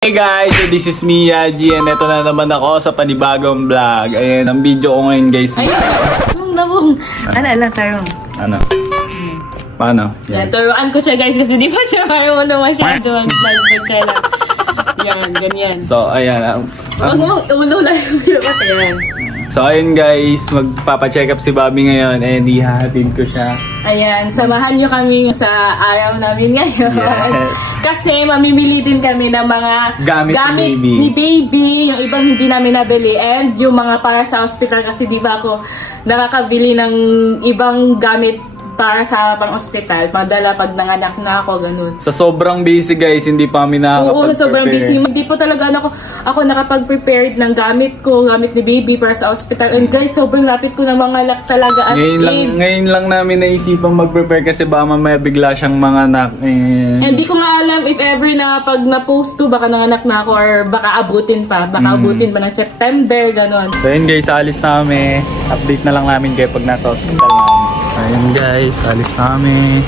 Hey guys, so this is me, Yaji, and ito na naman ako sa panibagong vlog. Ayan, ang video ko ngayon guys. Ayun, nabong. Ano tayo? Ano? Paano? Yan, turuan ko siya guys kasi di pa siya marunong masyado mag-vlog pa siya lang. Yan, ganyan. So, ayan. Huwag mo ulo lang yung binukat. Ayan. So, ayun guys, magpapacheck up si Bobby ngayon and ihahatid ko siya. Ayan, samahan niyo kami sa araw namin ngayon. Yes. Kasi mamimili din kami ng mga Gamit ni baby, yung ibang hindi namin nabili, and yung mga para sa hospital kasi di ba ako nakakabili ng ibang gamit para sa pang-hospital. Madala pag nanganak na ako, ganun. Sa sobrang busy guys, hindi pa kami nakakapag-prepare. Oo, sobrang busy. Hindi po talaga ako nakapag-prepared ng gamit ko, gamit ni baby para sa hospital. And guys, sobrang lapit ko na mga anak talaga as Ngayon lang namin naisipang mag-prepare kasi baka mamaya bigla siyang manganak. And di ko nga alam if ever na pag na-post to, baka nanganak na ako or baka abutin pa. Baka abutin pa ng September, ganon. So yun guys, alis na kami. Update na lang namin kayo pag nasa hospital namin. Ayun guys, alis na kami.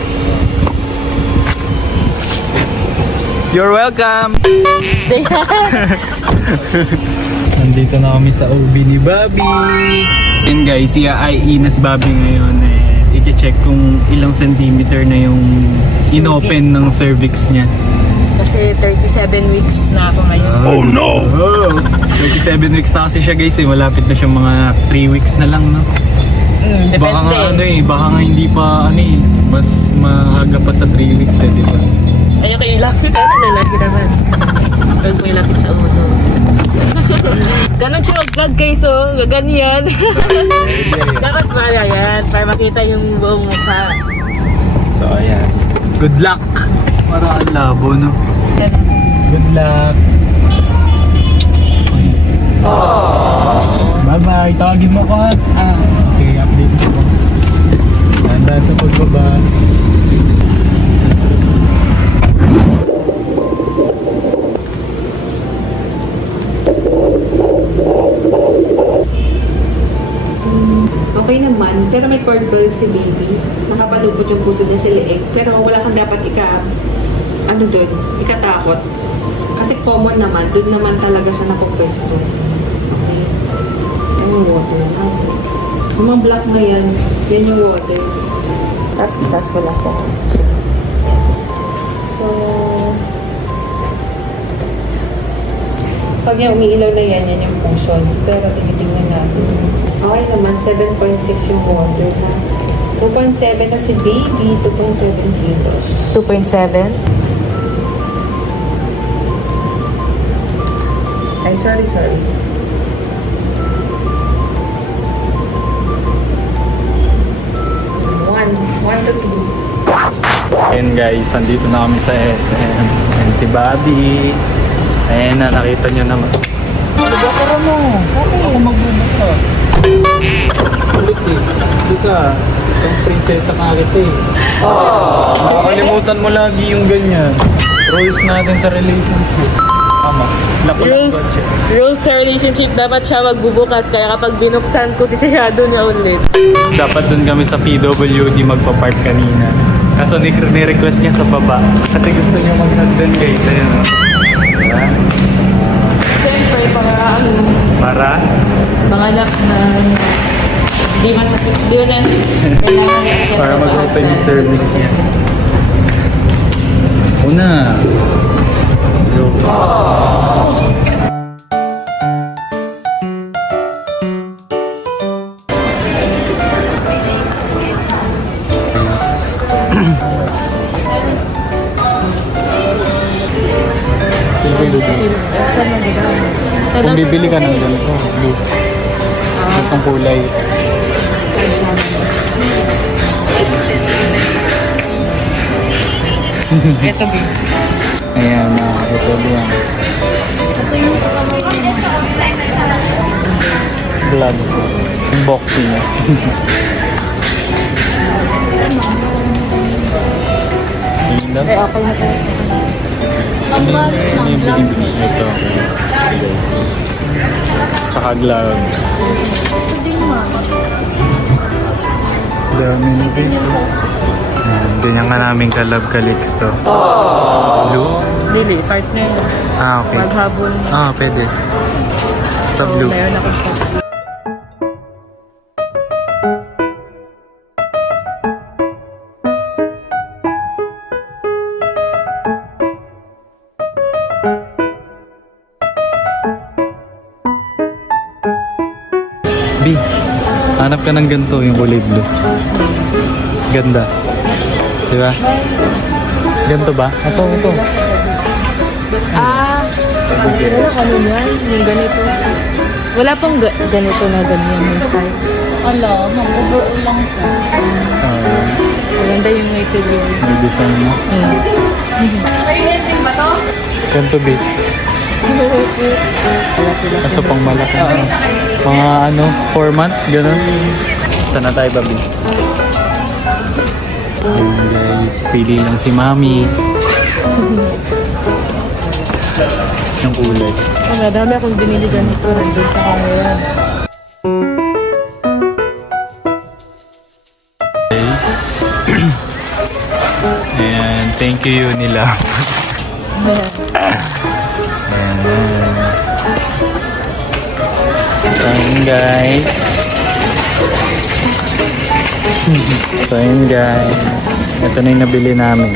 You're welcome! Nandito na kami sa OB ni Bobby. Ayun guys, i-IE na si Bobby ngayon. I-check kung ilang centimeter na yung inopen ng cervix niya. Kasi 37 weeks na ako ngayon. Oh no! Oh, 37 weeks na kasi siya guys eh. Malapit na siya mga 3 weeks na lang, no? Depende. Baka nga baka nga hindi pa mas maaga pa sa 3 weeks eh, di ba? Ayaw kayo ilapit, lalaki naman. Huwag mo ilapit sa ulo. Ganon siya mag-vlog guys, oh. Ganyan. Dapat para yan, para makita yung buong mukha. So ayan. Good luck! Para ang labo, no? Good luck! Bye-bye! Tawagin mo ko ha! Okay, update ko. Handa sa pagbaba. Okay naman, pero may cord bell si baby. Nakapalupot yung puso niya sa leeg. Pero wala kang dapat ikatakot. Kasi common naman, doon naman talaga siya nakapwesto. Okay. Yan yung water na. Yung mga black na yan yung water. Taas ko lang po. So, pag yung umiilaw na yan yung puso. Pero tinitingnan natin. Okay naman, 7.6 yung water na. 2.7 na si baby, 2.7 kilos. 2.7? Ay, sorry. 1 to 2. Ayan guys, andito na kami sa SM. Ayan si Bobby. Ayan na, nakita nyo naman. Magbubuka mo. Ako magbubuka. Ulit eh. Hindi ka. Itong prinsesa ka kita eh. Nakakalimutan mo lagi yung ganyan. Rules natin sa relationship. Tama. Rules sa relationship, dapat siya magbubukas. Kaya kapag binuksan ko, sisirado niya ulit. Dapat dun kami sa PWD magpa-park kanina. Kaso ni-request niya sa baba. Kasi gusto niya mag-nagdan guys. Ayan o. Diba? Siyempre, Para? mga anak na hindi masakit. Hindi na kailangan Para mag-open yung cervix niya. Una. Kung bibili ka ng ganito, blue. Itong kulay. Ito, babe. Ayan, ito yan. Gloves. Unboxing. Ilaw. Okay na tayo. Ito. Saka gloves. Dami na guys. Ganyan nga namin kalab-kalix to. Blue. Lily, partner. Ah, okay. Maghabol. Ah, pwede. Basta So, blue. meron akong set. B, hanap ka ng ganito, yung kulay blue. Ganda. Di ba? Ganito ba? Ito. Ah, ano yan? Yung ganito. Wala pong ganito na ganyan yung style. Ala, mag-overall lang po. Maganda yung native yung... May design mo. Ganito, B. Kaso pang malaki. Mga 4 months, ganun. Sana tayo, babi. Ayun guys, pili lang si Mami. Yung kulay. Oh, madami akong binili ganito. Nandun sa camera. Guys. Ayan, thank you nila. Ayan. So yun guys. So yun guys. Ito na yung nabili namin.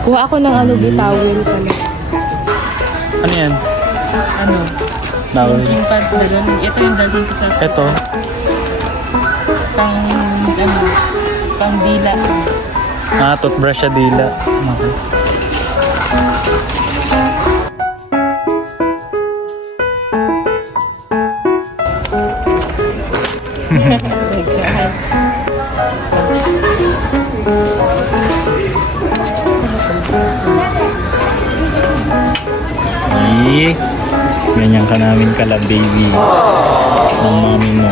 Kuha ako ng towel pala. Ano yan? Ano? Towel. Yung pad na doon. Ito yung dalhin ko sa Ito. pang dila. Ah, toothbrush sa dila. Okay. Ganyan ka namin kala baby ng mami mo.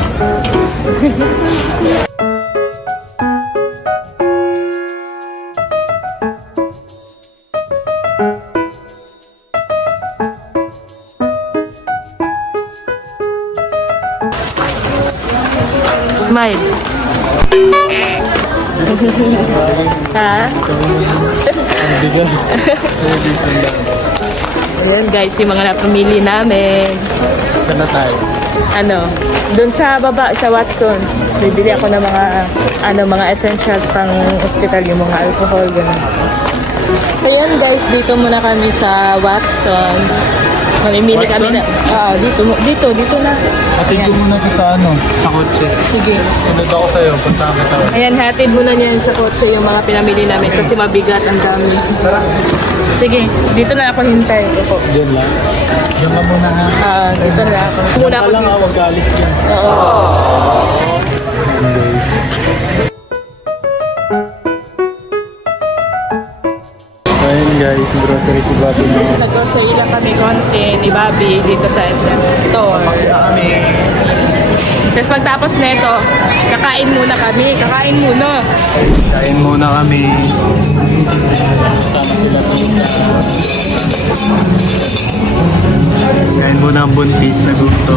Smile. Ha? Ayan guys, yung mga napamili namin. Saan na tayo? Doon sa baba, sa Watson's. Bibili ako ng mga essentials pang hospital, yung mga alcohol, gano'n. Ayan guys, dito muna kami sa Watson's. Mamimili kami na... dito na. Hatid ko muna ito sa kotse. Sige. Sunod ako sa'yo, punta kita. Ayan, hatid muna niya sa kotse yung mga pinamili namin kasi mabigat ang dami. Tara. Sige, dito na ako hintay. Opo. Diyan lang. Diyan ka muna ha. Dito na ako. Muna ako. Wala nga, huwag galis dyan. Oo. Ayun guys, grocery si Bobby na. Nag-grocery lang kami konti ni Bobby dito sa SM Store. Tapos pagtapos nito, kakain muna kami. Kakain muna. Kain muna kami. Sama sila tita. Kain muna ang buntis na gusto.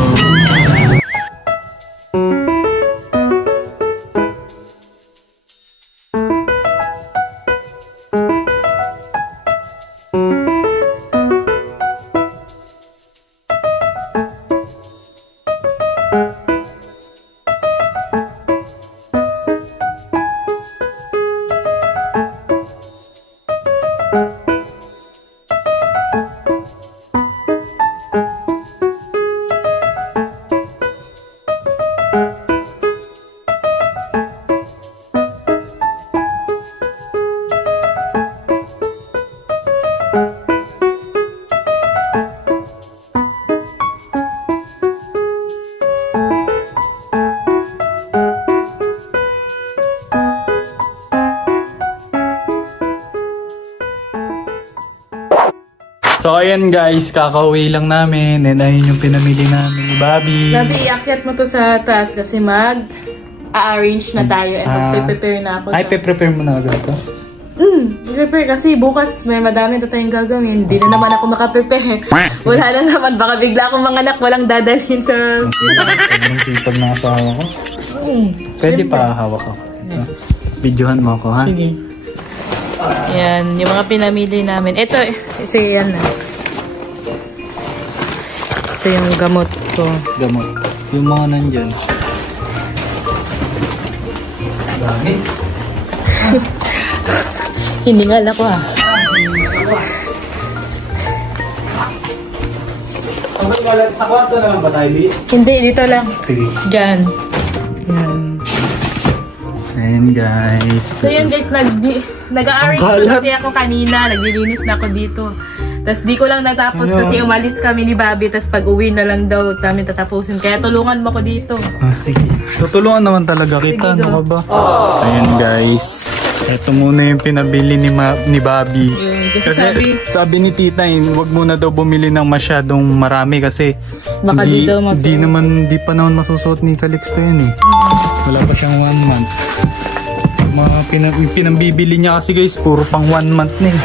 So ayan guys, kakauwi lang namin and ayun yung pinamili namin ni Bobby. Nabi, iakyat mo to sa taas kasi mag-arrange na tayo and mag-prepare na ako. Ay, prepare mo na agad to? Prepare kasi bukas may madami na tayong gagawin. Hindi na naman ako makaprepare. Wala na naman. Baka bigla akong mga anak walang dadalhin sa... Sobrang sipag na asawa ko. Pwede pa hawak ako. Videohan mo ako ha? Sige. Yan, yung mga pinamili namin. Ito, yan na. Ito yung gamot ko. Gamot. Yung mga nandyan. Dami. Hiningal ako ah. Sa kwarto na lang ba tayo, Lee? Hindi, dito lang. Sige. Diyan. Yan. Ayan guys. So yun guys, nag-a-arrange Ang balat. kasi ako kanina. Naglilinis na ako dito. Tapos di ko lang natapos kasi umalis kami ni Bobby. Tapos pag uwi na lang daw kami tatapusin. Kaya tulungan mo ko dito. Sige. Tutulungan naman talaga kita. Sige, Ano ka ba? Ayan guys. Ito muna yung pinabili ni Bobby. Kasi Sabi ni Tita, wag muna daw bumili ng masyadong marami kasi Baka di daw masuot. di pa naman masusuot ni Calixto yun eh. Wala pa siyang 1 month. Mga pinambibili niya kasi guys, puro pang 1 month na eh.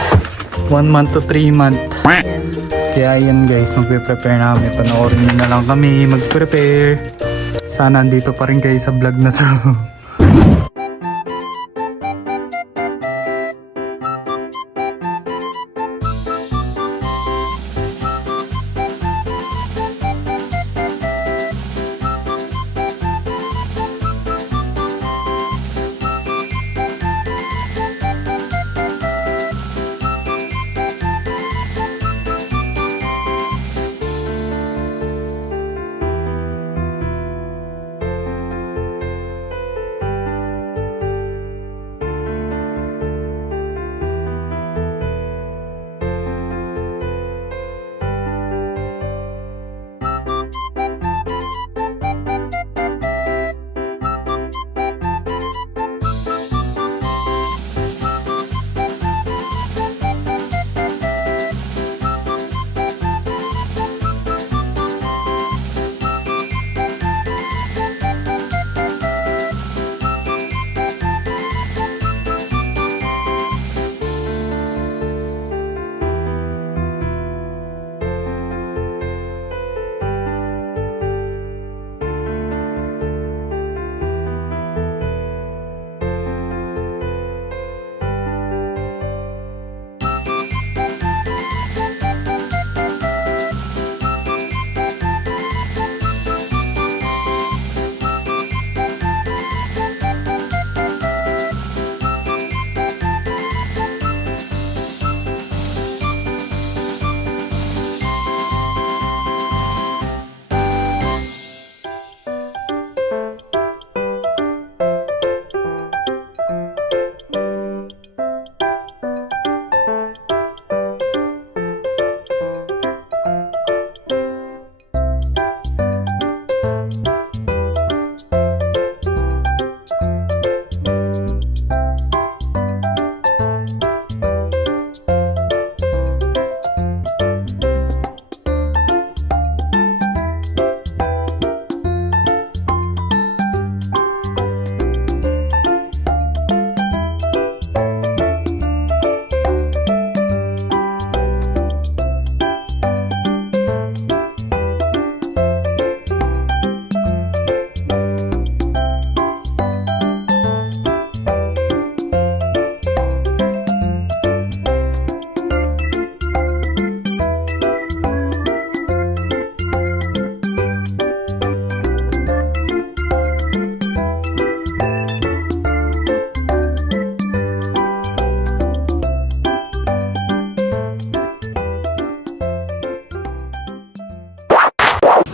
1 month to 3 month. Kaya yan guys, magpe-prepare namin. Panoorin niyo na lang kami mag-prepare. Sana andito pa rin kayo sa vlog na to.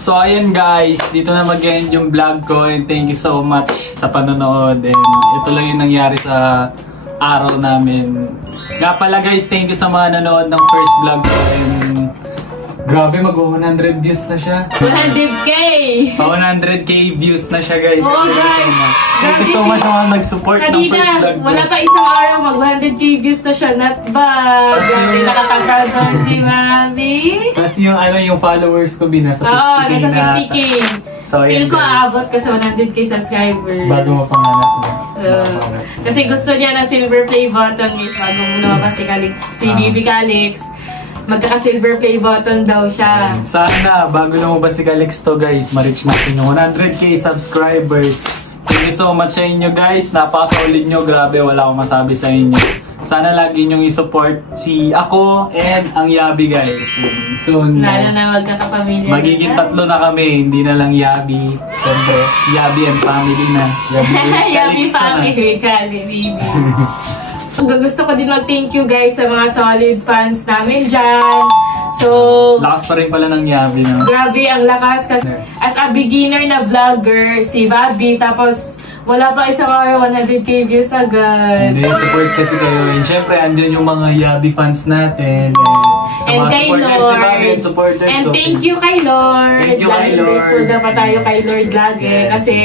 So ayun guys, dito na mag-end yung vlog ko and thank you so much sa panonood and ito lang yung nangyari sa araw namin. Nga pala guys, thank you sa mga nanood ng first vlog ko and grabe mag-100 views na siya. 100K! Pa 100k views na siya guys. Oh, guys! Thank you so much sa mga nag-support ng first Kanina, vlog ko. wala pa isang araw, mag-100K views na siya. Not bad. Grabe, nakakakal doon si Mami. Tapos yung yung followers ko binasa 50k Oo, nasa na. 50K. So, Feel ayun, ko guys. aabot ka sa 100K subscribers. Bago mapanganak mo. Kasi gusto niya ng silver play button guys bago mo lumabas si Calix, si Baby Calix. Magkaka-silver play button daw siya. Sana, bago lumabas si Calixto guys, ma-reach natin yung 100k subscribers. Thank you so much sa inyo guys. Napaka-solid nyo. Grabe, wala akong masabi sa inyo. Sana lagi niyong i-support si ako and ang Yabi guys. Soon, Lalo na magkakapamilya. magiging 3 na kami, hindi na lang Yabi. Siyempre, Yabi and family na. Yabi Calix na. family, baby. Gusto ko din mag-thank you guys sa mga solid fans namin dyan. So, Lakas pa rin pala ng Yabi, no? grabe ang lakas kasi as a beginner na vlogger, si Bobby, tapos wala pa isang araw, 100k views agad. Hindi, support kasi kayo. And syempre, andyan yung mga Yabi fans natin. Sa And mga kay supporters ni Lord. Bobby and supporters. And so, thank you kay Lord. Thank you kay Lagi Lord. grateful na pa tayo kay Lord lagi. Yes. Kasi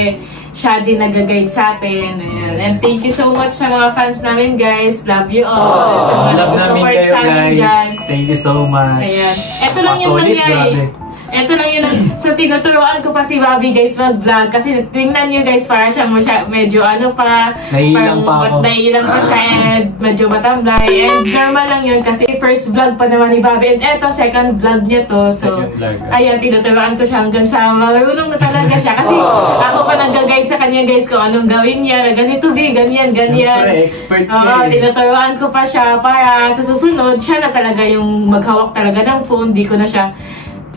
siya din nag-guide sa atin. Ayan. And thank you so much sa mga fans namin guys. Love you all. Sa mga Love namin nag-support kayo sa amin guys. dyan. Thank you so much. Ayan. Ito lang yung Solid, nangyari. grabe. Ito lang yun. So, tinuturuan ko pa si Bobby guys mag-vlog. Kasi tingnan nyo guys, para siyang medyo ano pa. Naiilang pa ako. Naiilang pa siya and medyo matamlay. And normal lang yun kasi first vlog pa naman ni Bobby. And eto, second vlog niya to. So, Second vlog. ayan, tinuturuan ko siya hanggang sa marunong na talaga siya. Kasi ako pa nag-guide sa kanya guys kung anong gawin niya. Ganito be, ganyan, ganyan. Siyempre, expert Oo, ka eh. tinuturuan ko pa siya para sa susunod, siya na talaga yung maghawak talaga ng phone. Di ko na siya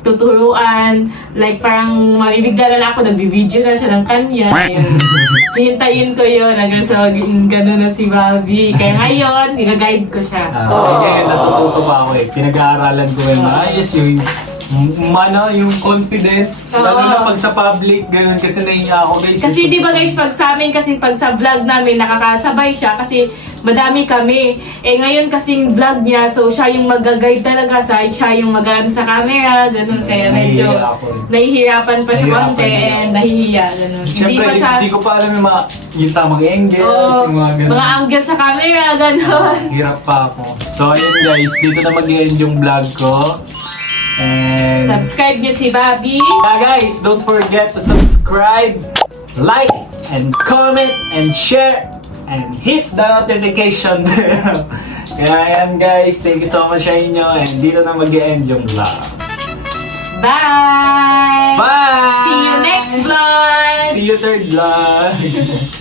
tuturuan. Like, parang mabibigla na lang ako, nagbibideo na siya ng kanya. Ayun. Hihintayin ko yun hanggang sa maging gano'n na si Bobby. Kaya ngayon, i-guide ko siya. Ngayon, natututo pa ako eh. Pinag-aaralan ko yung maayos yung yung confident. Oo. Lalo na pag sa public, ganun kasi nahiya ako guys. Kasi di ba guys, pag sa amin, kasi pag sa vlog namin, nakakasabay siya kasi madami kami. Eh ngayon kasing vlog niya, so siya yung mag-guide talaga, siya yung mag-ano sa camera, ganun. Kaya medyo Nahihiya ako eh. nahihirapan pa siya Nahihirapan konti din ako. and nahihiya, ganun. Hindi Siyempre, pa siya, hindi ko pa alam yung tamang angle, Oo, yung mga ganun. mga angle sa camera, ganun. Hirap pa ako. So ayun guys, dito na mag-end yung vlog ko. And Subscribe niyo si Bobby. guys, don't forget to subscribe, like, and comment, and share, and hit the notification bell. Kaya yan guys, thank you so much sa inyo, and dito na mag-end yung vlog. Bye! Bye! See you next vlog! See you third vlog!